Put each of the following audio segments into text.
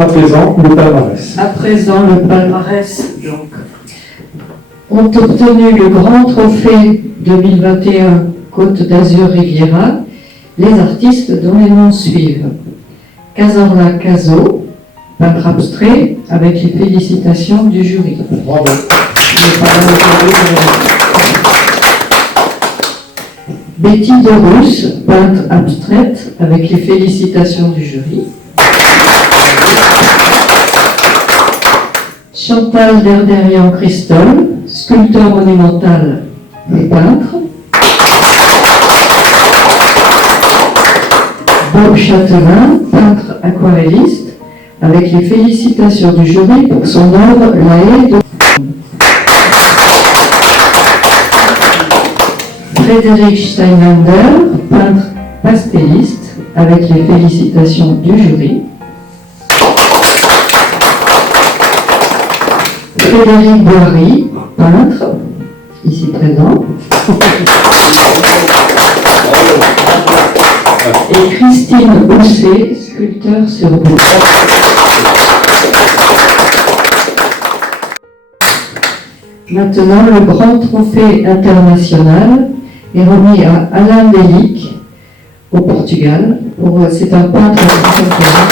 À présent, le palmarès. À présent, le palmarès, donc. Ont obtenu le grand trophée 2021 Côte d'Azur Riviera les artistes dont les noms suivent. Cazorla Caso, peintre abstrait, avec les félicitations du jury. Bravo. Betty de Russe, peintre abstraite, avec les félicitations du jury. Chantal Derderian Christol, sculpteur monumental et peintre. Bob Châtelain, peintre aquarelliste, avec les félicitations du jury pour son œuvre La haie de... Frédéric Steinlander, peintre pastelliste, avec les félicitations du jury. Frédéric Boiry, peintre, ici présent. Et Christine Housset, sculpteur sur bois. Maintenant, le grand trophée international est remis à Alain Delic, au Portugal. C'est un peintre contemporain.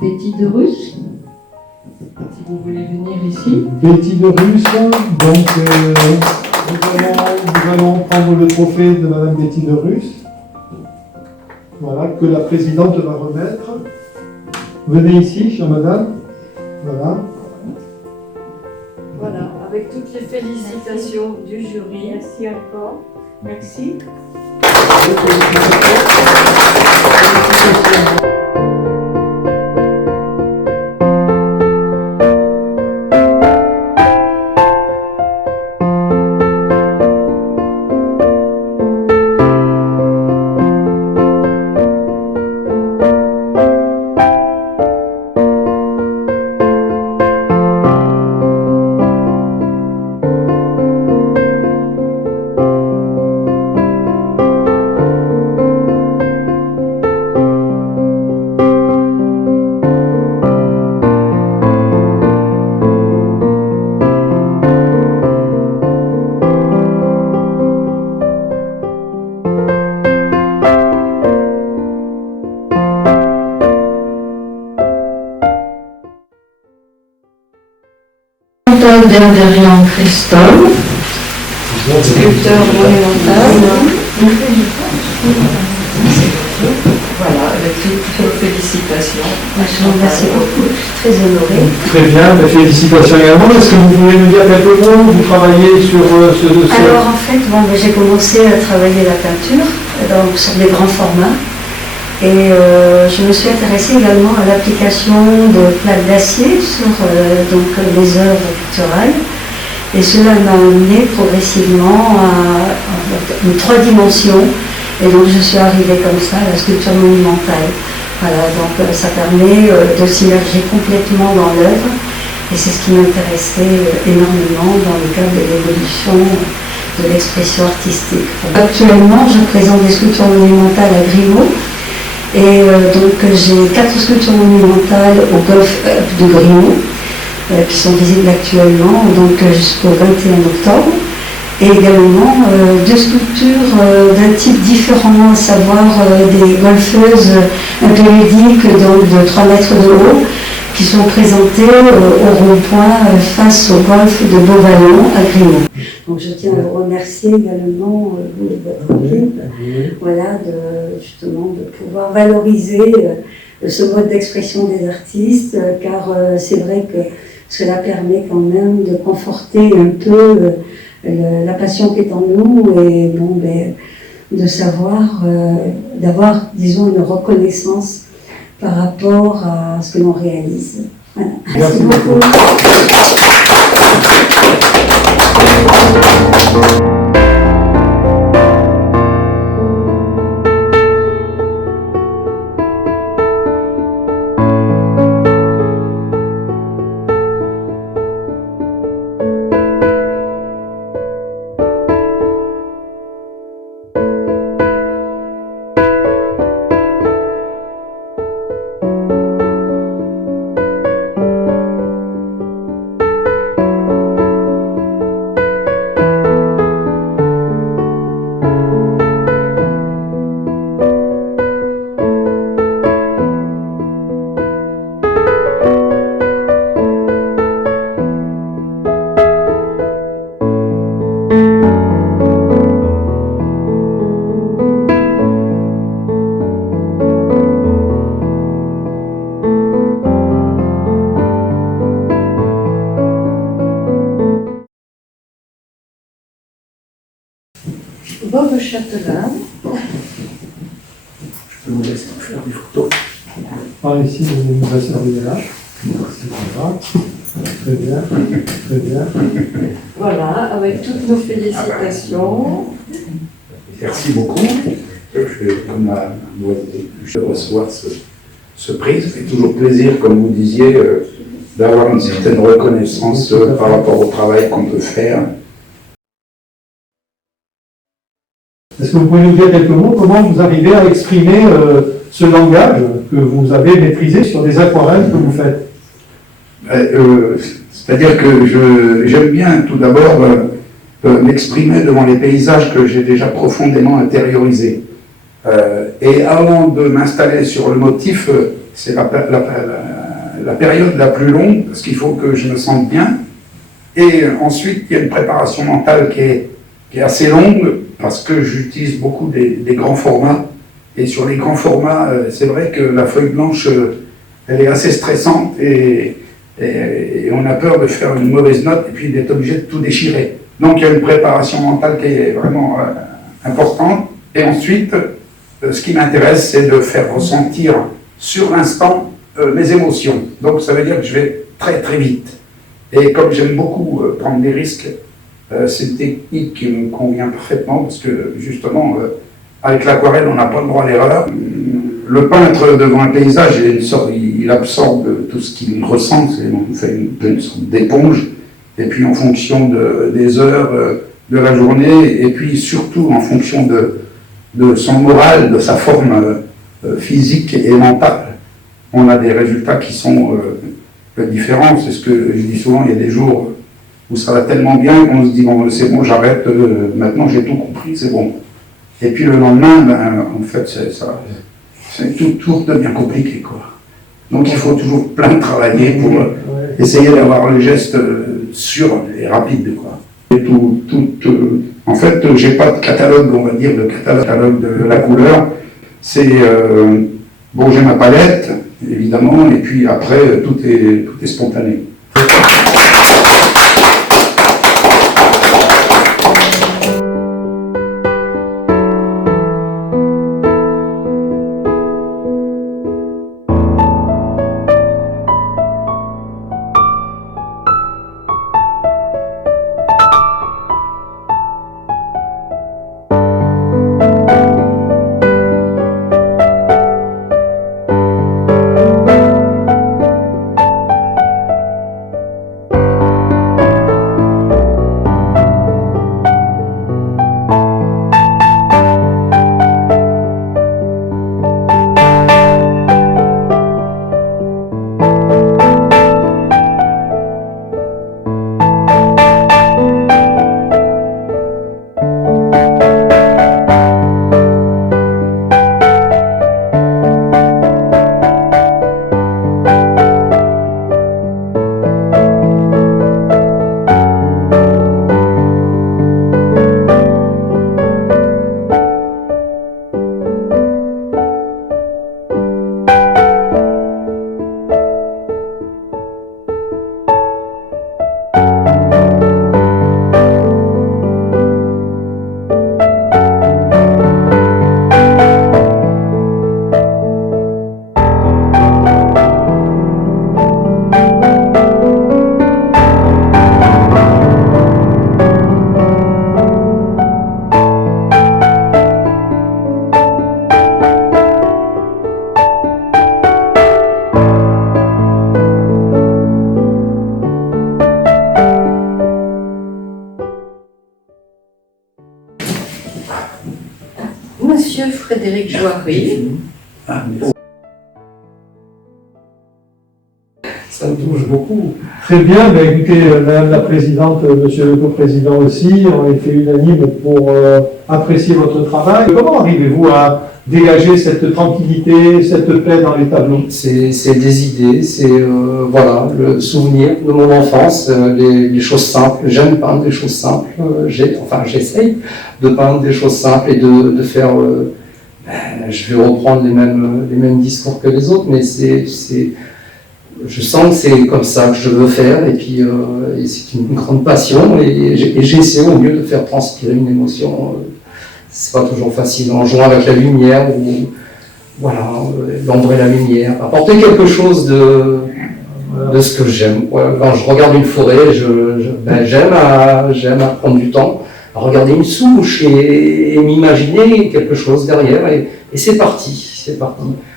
Betty de Russe, si vous voulez venir ici. Betty de Russe, donc nous allons prendre le trophée de Madame Betty de Russe. Voilà, que la présidente va remettre. Venez ici, chère madame. Voilà. Voilà, avec toutes les félicitations du jury. Merci encore. Merci. Derderian Christophe, sculpteur monumental. Voilà, avec toutes vos félicitations. Je vous remercie beaucoup, je suis très honorée. Très bien, félicitations également. Est-ce que vous pouvez nous dire quelques mots? Vous travaillez sur ce... Alors en fait, j'ai commencé à travailler la peinture sur des grands formats. Et je me suis intéressée également à l'application de plaques d'acier sur les œuvres picturales. Et cela m'a amené progressivement à une 3 dimensions. Et donc je suis arrivée comme ça à la sculpture monumentale. Voilà, donc ça permet de s'immerger complètement dans l'œuvre. Et c'est ce qui m'intéressait énormément dans le cadre de l'évolution de l'expression artistique. Actuellement, je présente des sculptures monumentales à Grimaud. Et donc j'ai 4 sculptures monumentales au golfe de Grimaud qui sont visibles actuellement donc jusqu'au 21 octobre. Et également 2 sculptures d'un type différent, à savoir des golfeuses un peu ludiques donc de 3 mètres de haut qui sont présentées au rond-point face au golfe de Beauvallon à Grimaud. Donc je tiens à vous remercier également, vous et votre équipe, voilà, justement de pouvoir valoriser ce mode d'expression des artistes, car c'est vrai que cela permet quand même de conforter un peu la passion qui est en nous et de savoir, d'avoir, disons, une reconnaissance par rapport à ce que l'on réalise. Voilà. Merci beaucoup. Bob Châtelain. Je vous laisse faire des photos. Par ici, vous nous assurez là. Très bien, très bien. Voilà, avec toutes nos félicitations. Merci beaucoup. Comme je reçois ce prix, ça fait toujours plaisir, comme vous disiez, d'avoir une certaine reconnaissance par rapport au travail qu'on peut faire. Est-ce que vous pouvez nous dire quelques mots? Comment vous arrivez à exprimer ce langage que vous avez maîtrisé sur des aquarelles que vous faites? C'est-à-dire que j'aime bien tout d'abord m'exprimer devant les paysages que j'ai déjà profondément intériorisés. Et avant de m'installer sur le motif, c'est la période la plus longue, parce qu'il faut que je me sente bien. Et ensuite, il y a une préparation mentale qui est assez longue, parce que j'utilise beaucoup des grands formats. Et sur les grands formats, c'est vrai que la feuille blanche, elle est assez stressante et on a peur de faire une mauvaise note et puis d'être obligé de tout déchirer. Donc il y a une préparation mentale qui est vraiment importante. Et ensuite, ce qui m'intéresse, c'est de faire ressentir sur l'instant mes émotions. Donc ça veut dire que je vais très très vite. Et comme j'aime beaucoup prendre des risques, c'est une technique qui me convient parfaitement parce que justement, avec l'aquarelle, on n'a pas le droit à l'erreur. Le peintre, devant un paysage, il absorbe tout ce qu'il ressent, on fait une sorte d'éponge, et puis en fonction des heures de la journée, et puis surtout en fonction de son moral, de sa forme physique et mentale, on a des résultats qui sont différents. C'est ce que je dis souvent, il y a des jours où ça va tellement bien qu'on se dit bon, c'est bon, j'arrête, maintenant j'ai tout compris, c'est bon. Et puis le lendemain, en fait, tout redevient compliqué, quoi. Donc il faut toujours plein travailler pour essayer d'avoir le geste sûr et rapide, quoi. Et en fait, j'ai pas de catalogue, on va dire, de catalogue de la couleur. C'est bon, j'ai ma palette, évidemment, et puis après, tout est spontané. Monsieur Frédéric Joiry. Ça me touche beaucoup. Très bien, ben écoutez, Madame la Présidente, Monsieur le Co-président aussi, ont été unanimes pour apprécier votre travail. Comment arrivez-vous à dégager cette tranquillité, cette paix dans les tableaux? C'est des idées, c'est voilà, le souvenir de mon enfance, les choses simples. J'aime peindre des choses simples. J'essaye de peindre des choses simples et de faire. Je vais reprendre les mêmes discours que les autres, mais je sens que c'est comme ça que je veux faire, et puis et c'est une grande passion, et j'essaie au mieux de faire transpirer une émotion. C'est pas toujours facile en jouant avec la lumière, ou voilà, l'ombre et la lumière, apporter quelque chose de ce que j'aime. Quand je regarde une forêt, j'aime à prendre du temps, à regarder une souche et m'imaginer quelque chose derrière, et c'est parti.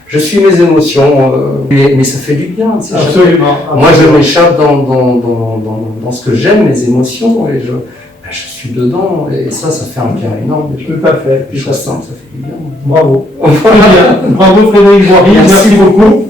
Je suis mes émotions, mais ça fait du bien. Absolument. Moi, je m'échappe dans ce que j'aime, mes émotions, et je suis dedans, et ça fait un bien énorme. Tout à fait. Les choses simples, ça fait du bien. Bravo. Très bien. Bravo Frédéric Joiry, merci beaucoup.